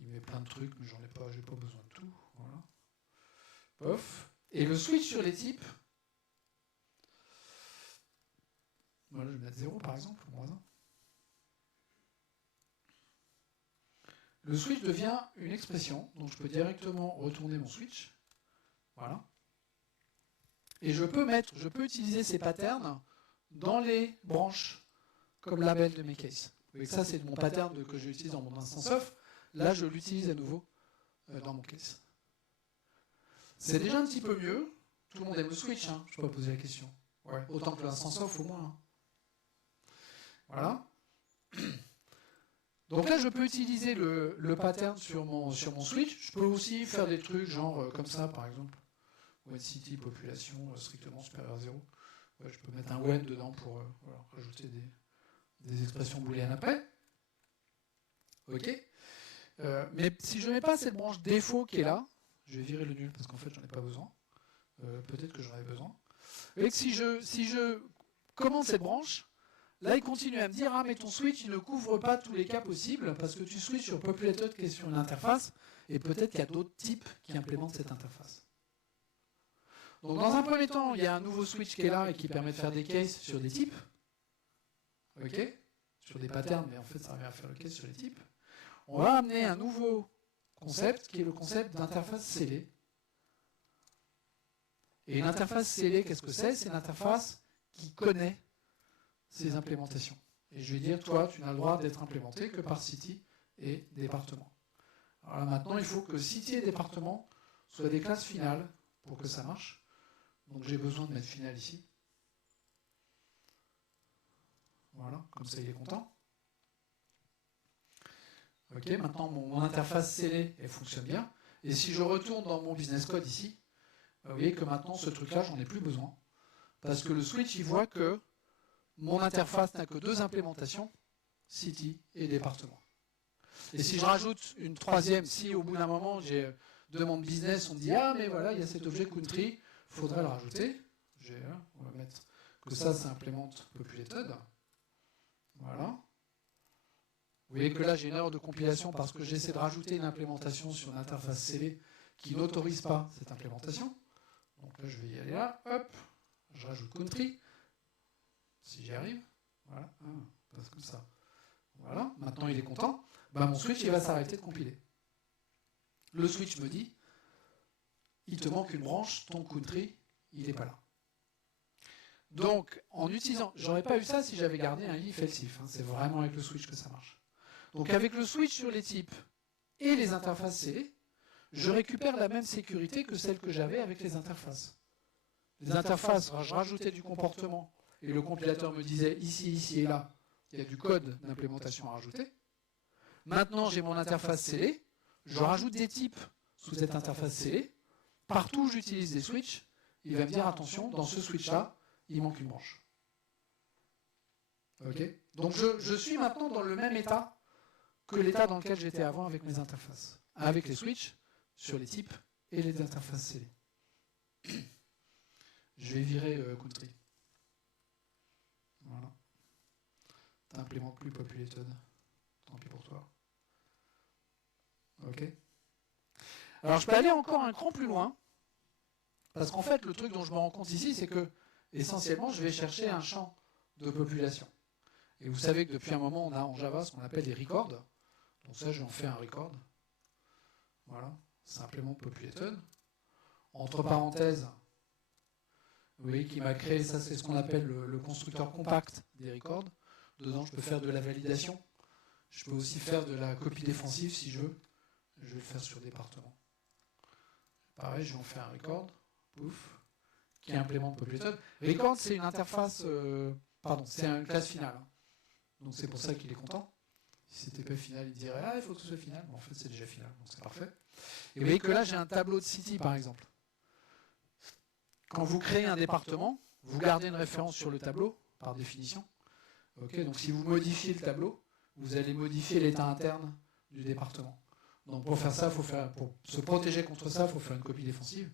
Il met plein de trucs, mais j'ai pas besoin de tout. Voilà. Pof. Et le switch sur les types, voilà, je vais mettre 0 par exemple, moins 1. Le switch devient une expression, donc je peux directement retourner mon switch. Voilà. Et je peux utiliser ces patterns dans les branches comme label de mes cases. Et ça, c'est mon pattern que j'utilise dans mon instance off. Là, je l'utilise à nouveau dans mon case. C'est déjà un petit peu mieux. Tout le monde aime le switch, hein. Je peux pas poser la question. Ouais. Autant que l'instance off, au moins. Hein. Voilà. Donc là, je peux utiliser le pattern sur mon switch. Je peux aussi faire des trucs genre comme ça, par exemple. When city, population strictement supérieure à 0. Ouais, je peux mettre un when dedans pour rajouter des expressions booléennes après. Ok. Mais si je ne mets pas cette branche défaut qui est là, je vais virer le nul parce qu'en fait, j'en ai pas besoin. Peut-être que j'en ai besoin. Et que si je commence cette branche, là, il continue à me dire « Ah, mais ton switch, il ne couvre pas tous les cas possibles parce que tu switches sur populated qui est sur une interface et peut-être qu'il y a d'autres types qui implémentent cette interface. » Donc, dans un premier temps, il y a un nouveau switch qui est là et qui permet de faire des cases sur des types. OK ? Sur des patterns, mais en fait, ça revient à faire le case sur les types. On va amener un nouveau concept qui est le concept d'interface scellée. Et une interface scellée, qu'est-ce que c'est ? C'est une interface qui connaît ces implémentations. Et je vais dire, toi, tu n'as le droit d'être implémenté que par city et département. Alors là, maintenant, il faut que city et département soient des classes finales pour que ça marche. Donc j'ai besoin de mettre final ici. Voilà, comme ça il est content. Ok, maintenant mon interface scellée, elle fonctionne bien. Et si je retourne dans mon business code ici, vous voyez que maintenant ce truc-là, j'en ai plus besoin. Parce que le switch, il voit que mon interface n'a que 2 implémentations, city et département. Et si je rajoute une troisième, si au bout d'un moment j'ai demande business, on me dit ah mais voilà, il y a cet objet country, il faudrait le rajouter. On va mettre que ça implémente populated. Voilà. Vous voyez que là j'ai une erreur de compilation parce que j'essaie de rajouter une implémentation sur une interface scellée qui n'autorise pas cette implémentation. Donc là je vais y aller là, hop, je rajoute country, si j'y arrive. Voilà, passe comme ça. Voilà, maintenant il est content. Ben, mon switch il va s'arrêter de compiler. Le switch me dit, il te manque une branche, ton country, il n'est pas là. Donc, en utilisant, j'aurais pas eu ça si j'avais gardé un if else if. Hein, c'est vraiment avec le switch que ça marche. Donc, avec le switch sur les types et les interfaces scellées, je récupère la même sécurité que celle que j'avais avec les interfaces. Les interfaces, je rajoutais du comportement et le compilateur me disait ici, ici et là, il y a du code d'implémentation à rajouter. Maintenant, j'ai mon interface scellée, je rajoute des types sous cette interface scellée. Partout où j'utilise des switches, il va me dire attention, dans ce switch-là, il manque une branche. Okay. Donc je suis maintenant dans le même état que l'état dans lequel j'étais avant avec mes interfaces. Avec les switches, sur les types et les interfaces scellées. Je vais virer country. Voilà. T'implémentes plus populated. Tant pis pour toi. Ok. Alors je peux aller encore un cran plus loin. Parce qu'en fait, le truc dont je me rends compte ici, c'est que essentiellement, je vais chercher un champ de population. Et vous savez que depuis un moment, on a en Java ce qu'on appelle des records. Donc ça, j'en fais un record. Voilà, simplement populated. Entre parenthèses, vous voyez qu'il m'a créé, ça c'est ce qu'on appelle le constructeur compact des records. Dedans, je peux faire de la validation. Je peux aussi faire de la copie défensive si je veux. Je vais le faire sur département. Pareil, je vais en faire un record. Pouf. Qui implémente populated. Record, c'est une interface, c'est une classe finale. Donc c'est pour ça qu'il est content. Si c'était pas final, il dirait ah il faut que ce soit final. Bon, en fait c'est déjà final, donc c'est parfait. Et vous voyez que là j'ai un tableau de city par exemple. Quand vous créez un département, vous gardez une référence sur le tableau par définition. Okay, donc si vous modifiez le tableau, vous allez modifier l'état interne du département. Donc pour faire ça, pour se protéger contre ça, il faut faire une copie défensive.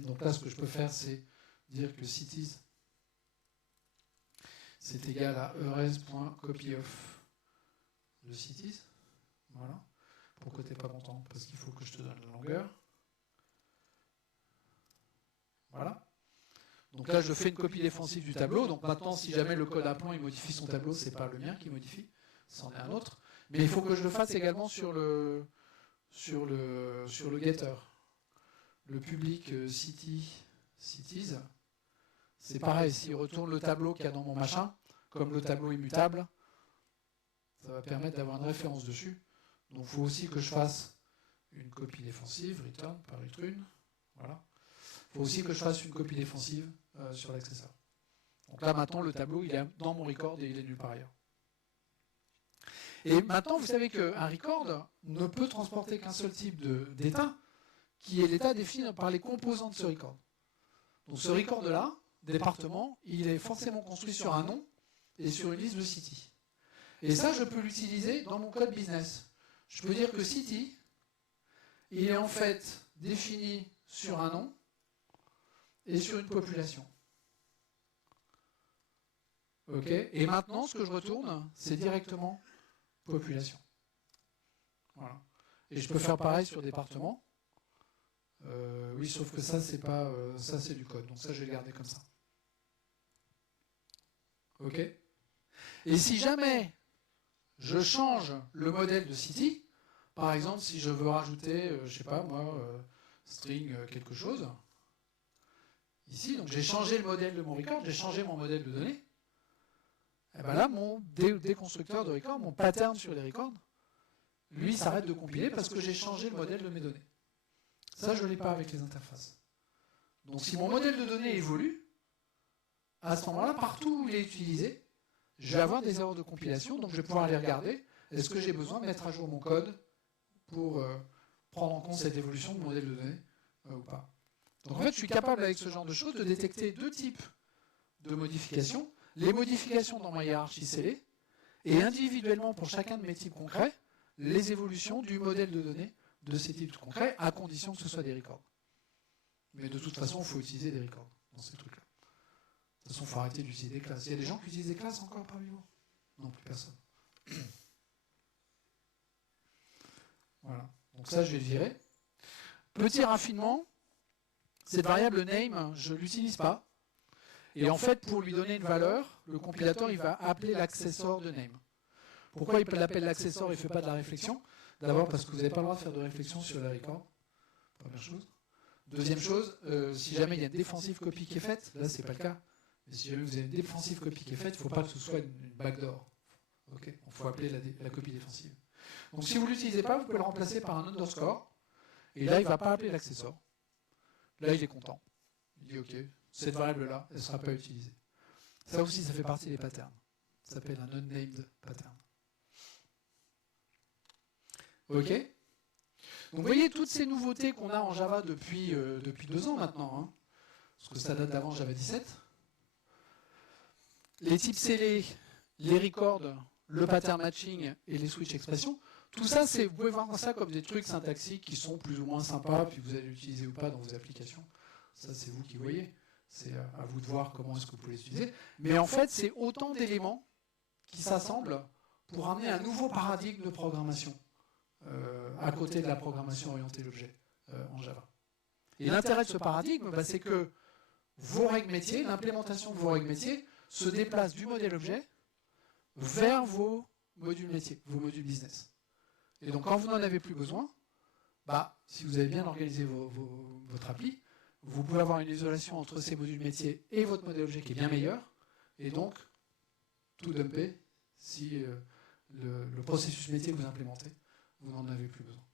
Donc là ce que je peux faire c'est dire que cities c'est égal à eres.copyof de cities. Voilà. Pourquoi t'es pas content? Parce qu'il faut que je te donne la longueur. Voilà. Donc là, je fais une copie défensive du tableau. Donc maintenant, si jamais le code appelant il modifie son tableau, c'est pas le mien qui modifie, c'en est un autre. Mais il faut que je le fasse également sur le getter. Le public cities, c'est pareil. S'il retourne le tableau qu'il y a dans mon machin, comme le tableau est mutable, ça va permettre d'avoir une référence dessus. Donc il faut aussi que je fasse une copie défensive, return par return. Voilà. Il faut aussi que je fasse une copie défensive sur l'accesseur. Donc là maintenant le tableau il est dans mon record et il est nulle part ailleurs. Et maintenant vous savez qu'un record ne peut transporter qu'un seul type d'état, qui est l'état défini par les composants de ce record. Donc ce record là, département, il est forcément construit sur un nom et sur une liste de city. Et ça je peux l'utiliser dans mon code business. Je peux dire que city, il est en fait défini sur un nom et sur une population. Ok. Et maintenant, ce que je retourne, c'est directement population. Voilà. Et je peux faire pareil sur département. Oui, sauf que ça, c'est pas, ça c'est du code. Donc ça, je vais le garder comme ça. Ok. Et si jamais je change le modèle de city, par exemple, si je veux rajouter, je sais pas moi, string quelque chose. Ici, donc j'ai changé le modèle de mon record, j'ai changé mon modèle de données. Et bien là, mon déconstructeur de record, mon pattern sur les records, lui, s'arrête de compiler parce que j'ai changé le modèle de mes données. Ça, je ne l'ai pas avec les interfaces. Donc si mon modèle de données évolue, à ce moment-là, partout où il est utilisé, je vais avoir des erreurs de compilation, donc je vais pouvoir aller regarder, est-ce que j'ai besoin de mettre à jour mon code pour prendre en compte cette évolution de mon modèle de données ou pas. Donc en fait, je suis capable avec ce genre de choses de détecter deux types de modifications. Les modifications dans ma hiérarchie scellée et individuellement pour chacun de mes types concrets, les évolutions du modèle de données de ces types concrets à condition que ce soit des records. Mais de toute façon, il faut utiliser des records dans ces trucs-là. De toute façon, il faut arrêter d'utiliser des classes. Il y a des gens qui utilisent des classes encore parmi vous? Non, plus personne. Voilà. Donc ça, je vais le virer. Petit raffinement, cette variable name, je ne l'utilise pas. Et en fait, pour lui donner une valeur, le compilateur il va appeler l'accessor de name. Pourquoi il l'appelle l'accessor et il ne fait pas de la réflexion? D'abord parce que vous n'avez pas le droit de faire de réflexion sur les records. Première chose. Deuxième chose, si jamais il y a une défensive copie qui est faite, là c'est pas le cas, mais si jamais vous avez une défensive copie qui est faite, il ne faut pas que ce soit une backdoor. Okay, il faut appeler la copie défensive. Donc si vous ne l'utilisez pas, vous pouvez le remplacer par un underscore, et là il ne va pas appeler l'accessor. Là il est content. Il dit ok, cette variable-là, elle ne sera pas utilisée. Ça aussi, ça fait partie des patterns. Ça s'appelle un unnamed pattern. Ok. Donc vous voyez toutes ces nouveautés qu'on a en Java depuis 2 ans maintenant, hein, parce que ça date d'avant Java 17. Les types scellés, les records, le pattern matching et les switch expressions, tout ça, vous pouvez voir ça comme des trucs syntaxiques qui sont plus ou moins sympas, puis vous allez l'utiliser ou pas dans vos applications. Ça, c'est vous qui voyez. C'est à vous de voir comment est-ce que vous pouvez les utiliser. Mais en fait, c'est autant d'éléments qui s'assemblent pour amener un nouveau paradigme de programmation à côté de la programmation orientée l'objet en Java. Et l'intérêt de ce paradigme, c'est que vos règles métiers, l'implémentation de vos règles métiers, se déplace du modèle objet vers vos modules métiers, vos modules business. Et donc, quand vous n'en avez plus besoin, si vous avez bien organisé votre appli, vous pouvez avoir une isolation entre ces modules métiers et votre modèle objet qui est bien meilleur, et donc tout dumper si le processus métier que vous implémentez, vous n'en avez plus besoin.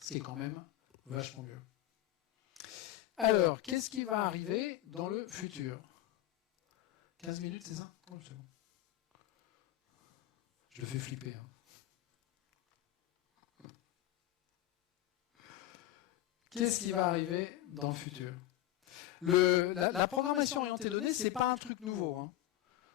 Ce qui est quand même vachement mieux. Alors, qu'est-ce qui va arriver dans le futur? 15 minutes, c'est ça? Oh, c'est bon. Je le fais flipper. Hein. Qu'est-ce qui va arriver dans le futur? La programmation orientée données, ce n'est pas un truc nouveau. Hein.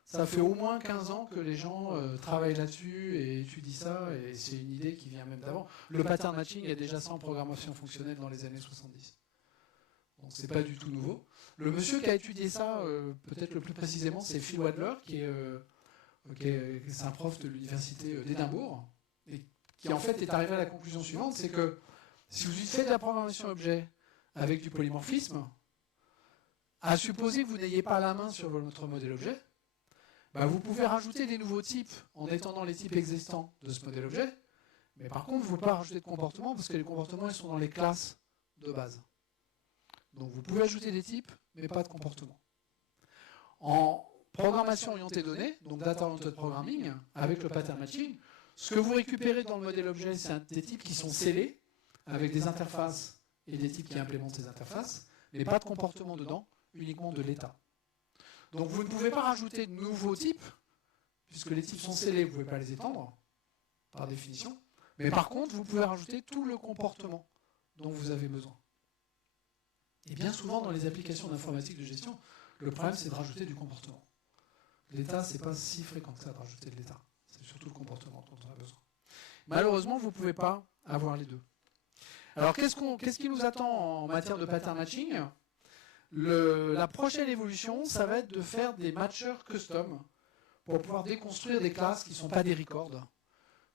Ça fait au moins 15 ans que les gens travaillent là-dessus et étudient ça, et c'est une idée qui vient même d'avant. Le pattern matching est déjà ça en programmation fonctionnelle dans les années 70. Donc c'est pas du tout nouveau. Le monsieur qui a étudié ça, peut-être le plus précisément, c'est Phil Wadler, c'est un prof de l'université d'Édimbourg, et qui en fait est arrivé à la conclusion suivante, c'est que si vous faites de la programmation objet avec du polymorphisme, à supposer que vous n'ayez pas la main sur votre modèle objet, bah vous pouvez rajouter des nouveaux types en étendant les types existants de ce modèle objet, mais par contre, vous ne pouvez pas rajouter de comportements parce que les comportements ils sont dans les classes de base. Donc vous pouvez ajouter des types, mais pas de comportements. En programmation orientée données, donc data oriented programming, avec le pattern matching, ce que vous récupérez dans le modèle objet, c'est des types qui sont scellés, avec des interfaces et des types qui implémentent ces interfaces, mais pas de comportement dedans, uniquement de l'état. Donc vous ne pouvez pas rajouter de nouveaux types, puisque les types sont scellés, vous ne pouvez pas les étendre, par définition. Mais par contre, vous pouvez rajouter tout le comportement dont vous avez besoin. Et bien souvent, dans les applications d'informatique de gestion, le problème, c'est de rajouter du comportement. L'état, c'est pas si fréquent que ça de rajouter de l'état. C'est surtout le comportement dont on a besoin. Malheureusement, vous ne pouvez pas avoir les deux. Alors, qu'est-ce qui nous attend en matière de pattern matching ? La prochaine évolution, ça va être de faire des matchers custom pour pouvoir déconstruire des classes qui ne sont pas des records.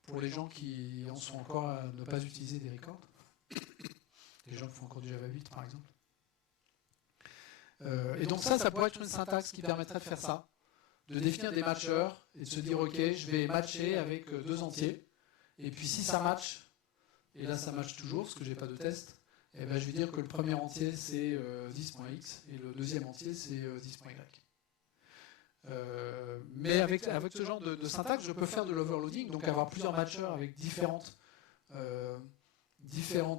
Pour les gens qui en sont encore à ne pas utiliser des records. Les gens qui font encore du Java 8, par exemple. Et donc ça pourrait être une syntaxe qui permettrait de faire ça, de définir des matchers et de se dire, ok, je vais matcher avec deux entiers, et puis si ça match, et là ça match toujours, parce que je n'ai pas de test, et ben je vais dire que le premier entier c'est 10.x, et le deuxième entier c'est 10.y. Mais avec ce genre de syntaxe, je peux faire de l'overloading, donc avoir plusieurs matchers avec différentes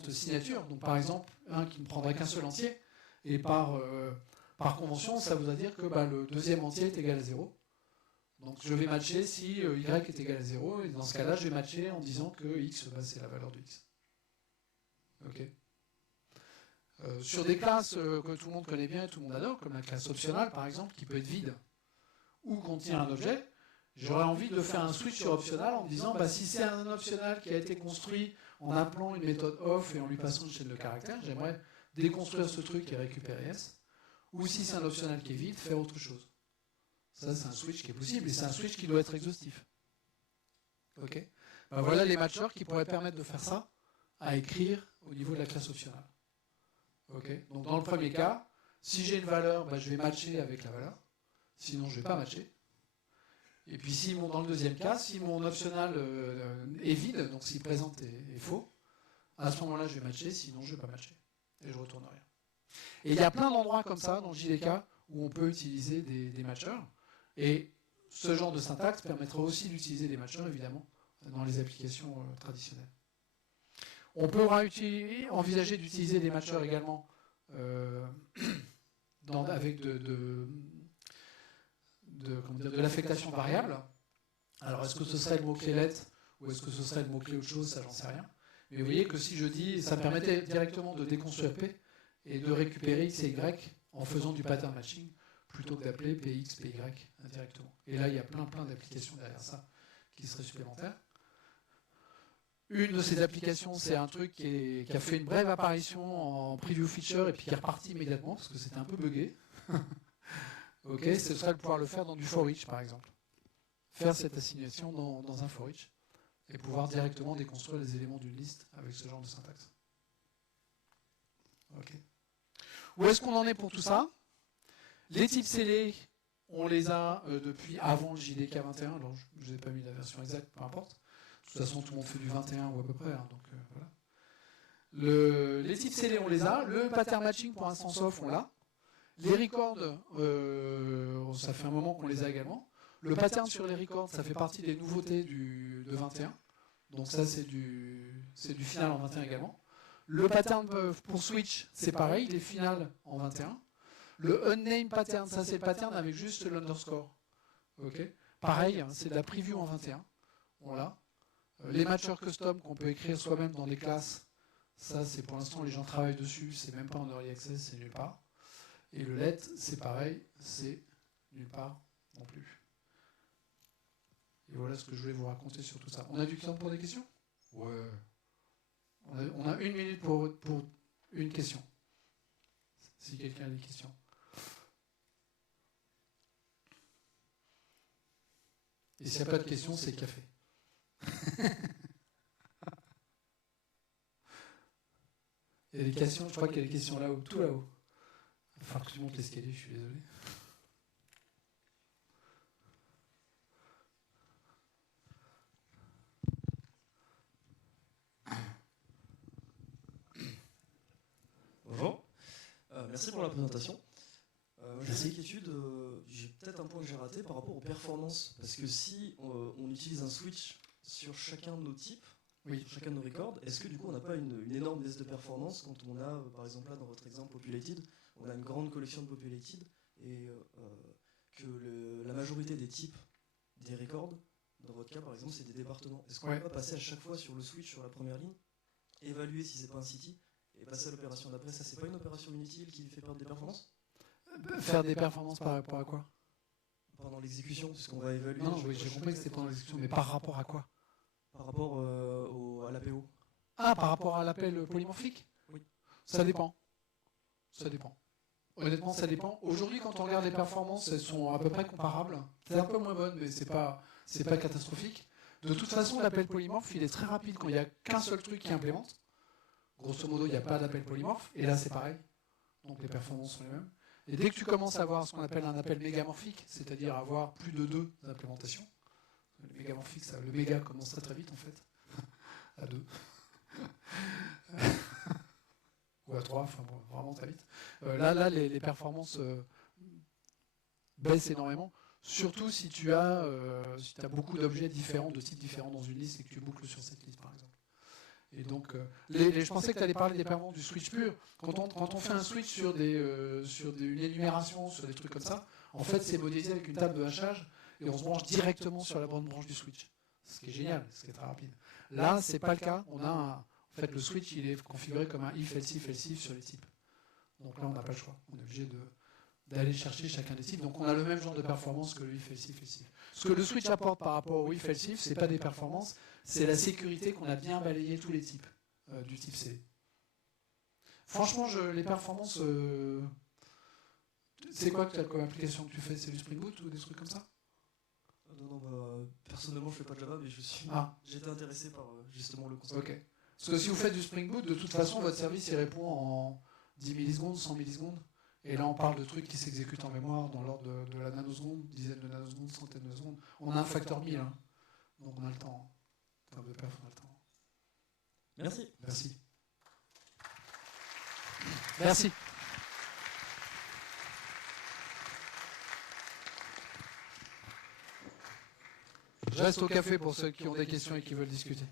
signatures. Donc par exemple, un qui ne prendrait qu'un seul entier, et par convention, ça voudrait dire que le deuxième entier est égal à 0. Donc je vais matcher si y est égal à 0, et dans ce cas-là, je vais matcher en disant que x, c'est la valeur de x. Ok. Sur des classes que tout le monde connaît bien et tout le monde adore, comme la classe optionnelle par exemple, qui peut être vide, ou contient un objet, j'aurais envie de faire un switch sur optional en me disant si c'est un optional qui a été construit en appelant une méthode off et en lui passant une chaîne de caractères, j'aimerais déconstruire ce truc et récupérer S. Ou si c'est un optional qui est vide, faire autre chose. Ça, c'est un switch qui est possible et c'est un switch qui doit être exhaustif. Ok. Voilà les matchers qui pourraient permettre de faire ça à écrire au niveau de la classe optionnelle. Ok. Donc dans le premier cas, si j'ai une valeur, je vais matcher avec la valeur. Sinon, je ne vais pas matcher. Et puis, dans le deuxième cas, si mon optional est vide, donc s'il présente est faux, à ce moment-là, je vais matcher, sinon je ne vais pas matcher. Et je ne retourne rien. Et il y a plein d'endroits comme ça, dans JDK, où on peut utiliser des matchers. Et ce genre de syntaxe permettra aussi d'utiliser des matchers, évidemment, dans les applications traditionnelles. On peut envisager d'utiliser des matchers également avec de l'affectation variable. Alors, est-ce que ce serait le mot-clé let ou est-ce que ce serait le mot-clé autre chose, ça j'en sais rien. Mais vous voyez que si je dis, ça me permettait directement de déconstruire P et de récupérer X et Y en faisant du pattern matching plutôt que d'appeler PX, PY indirectement. Et là, il y a plein d'applications derrière ça qui seraient supplémentaires. Une de ces applications, c'est un truc qui a fait une brève apparition en preview feature et puis qui est reparti immédiatement parce que c'était un peu buggé. Ok, ce serait de pouvoir le faire dans du for each par exemple. Faire cette assignation dans un for each et pouvoir directement déconstruire les éléments d'une liste avec ce genre de syntaxe. Ok. Où est-ce qu'on en est pour tout ça? Les types scellés, on les a depuis avant le JDK 21. Alors je ne vous ai pas mis la version exacte, peu importe. De toute façon, tout le monde fait du 21 ou à peu près. Donc voilà. Les types scellés, on les a. Le pattern matching pour instance off, on l'a. Les records, ça fait un moment qu'on les a également. Le pattern sur les records, ça fait partie des nouveautés de 21. Donc ça, c'est du final en 21 également. Le pattern pour switch, c'est pareil, il est final en 21. Le unnamed pattern, ça c'est le pattern avec juste l'underscore. Okay. Pareil, c'est de la preview en 21. On l'a. Les matchers custom qu'on peut écrire soi-même dans des classes, ça c'est pour l'instant les gens travaillent dessus, c'est même pas en early access, c'est nulle part. Et le let, c'est pareil, c'est nulle part non plus. Et voilà ce que je voulais vous raconter sur tout ça. On a du temps pour des questions? Ouais. On a 1 minute pour une question. Si quelqu'un a des questions. Et s'il n'y a pas de questions, c'est café. Il y a des questions, je crois qu'il y a des questions là-haut, tout là-haut. Il va falloir que tu montes l'escalier, je suis désolé. Bonjour, merci pour la présentation. J'ai une inquiétude, j'ai peut-être un point que j'ai raté par rapport aux performances. Parce que si on utilise un switch sur chacun de nos types, Oui. sur chacun de nos records, est-ce que du coup on n'a pas une énorme baisse de performance quand on a, par exemple là dans votre exemple Populated, on a une grande collection de Populated et que la majorité des types des records, dans votre cas par exemple c'est des départements. Est-ce qu'on ne peut pas passer à chaque fois sur le switch sur la première ligne, évaluer si c'est pas un city et passer à l'opération d'après? Ça c'est pas une opération inutile qui lui fait perdre des performances? Faire des performances par rapport à quoi? Pendant l'exécution, puisqu'on va évaluer. Non, oui, j'ai compris que c'était pendant l'exécution, mais par rapport à quoi? Par rapport à l'APO. Ah, par rapport à l'appel polymorphique? Oui. Ça dépend. Ça dépend. Honnêtement, ça dépend. Aujourd'hui, quand on regarde les performances, elles sont à peu près comparables. C'est un peu moins bonne, mais c'est pas catastrophique. De toute façon, l'appel polymorphe, il est très rapide quand il n'y a qu'un seul truc qui implémente. Grosso modo, il n'y a pas d'appel polymorphe. Et là, c'est pareil. Donc les performances sont les mêmes. Et dès que tu commences à avoir ce qu'on appelle un appel mégamorphique, c'est-à-dire avoir plus de 2 implémentations, le mégamorphique, le méga commence très très vite en fait, à 2. Ou à 3, enfin bon, vraiment très vite. Là, les performances baissent énormément, surtout si tu as beaucoup d'objets différents, de types différents dans une liste et que tu boucles sur cette liste par exemple. Et donc, je pensais que tu allais parler des performances du switch pur. Quand on fait un switch sur une énumération, sur des trucs comme ça, en fait, c'est modélisé avec une table de hachage et on se branche directement sur la bonne branche du switch. Ce qui est génial, ce qui est très rapide. Là, c'est pas le cas. En fait, le switch, il est configuré comme un if, else if sur les types. Donc là, on n'a pas le choix. On est obligé d'aller chercher chacun des types. Donc on a le même genre de performance que le if, else if. Ce que le switch apporte par rapport au if, else if, c'est pas des performances, c'est la sécurité qu'on a bien balayé tous les types du type C. Franchement, les performances, c'est quoi comme application que tu fais? C'est du Spring Boot ou des trucs comme ça? Non, personnellement, je fais pas de Java, mais j'étais intéressé par justement le concept. Ok. Parce que si vous faites du Spring Boot, de toute façon, votre service il répond en 10 millisecondes, 100 millisecondes. Et là, on parle de trucs qui s'exécutent en mémoire dans l'ordre de la nanoseconde, dizaines de nanosecondes, centaines de secondes. On a un facteur 1000, hein. Donc on a le temps. En termes de perf, on a le temps. Merci. Merci. Merci. Je reste au café pour ceux qui ont des questions et qui veulent discuter.